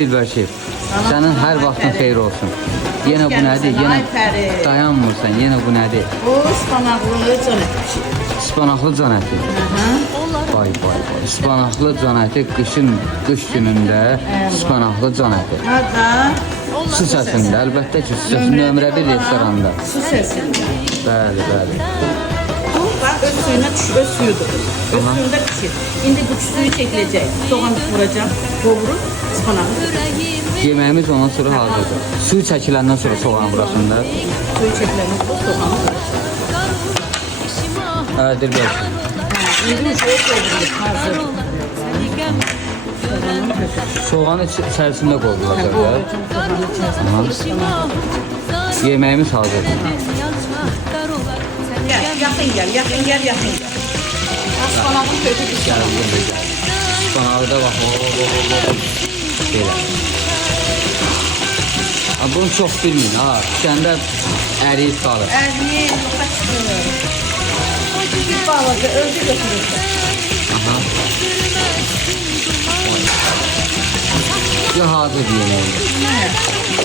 Dilbər şef. Sənin hər vaxtın xeyir olsun. Yenə bu nədir? Yenə dayanmırsan. Yenə bu nədir? Bu ıspanaqlı can əti. Ispanaqlı can əti. Vay vay vay. Ispanaqlı can əti qış günündə ispanaqlı can əti. Hada Su səsində, əlbəttə ki, su səsində nömrə 1 restoranda. su səsində. Bəli, bəli. Bu bax öz suyuna düşür, öz suyudur. Öz suyunda pişir. İndi bu suyu çəkiləcək. Soğan vuracaq, qovurup ıspanağı. Yeməyimiz ondan sonra hazırdır. Suyu çəkiləndən sonra soğan burasında. Suyu çəkiləndən sonra soğanı vuracaq. Dilbər şef. İndi şöyle qovurup hazır. Soğanı içərisində qoyulacaq da. Yeməyimiz hazırdır. Gel, yakın gel, yakın gel, yakın gel. Ispanağın kökü pişir. Ispanağı da bax. Belə. Bunu çox bilməyin ha. Pişəndə əriyib qalır. Ərniye yoxa çıxır. Bir balaca özü götürürsə. Ya hazır yeməyi.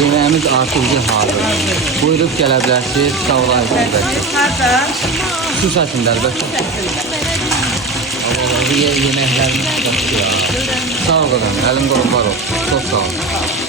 Yeməğimiz artıq hazır. Buyurub gələ bilərsiniz. Sağ olun. Hada Su səsində əlbəttə. Yeməklərimiz yaxşı ya. Sağ olun. Əlim qolum var olsun. Çox sağ olun.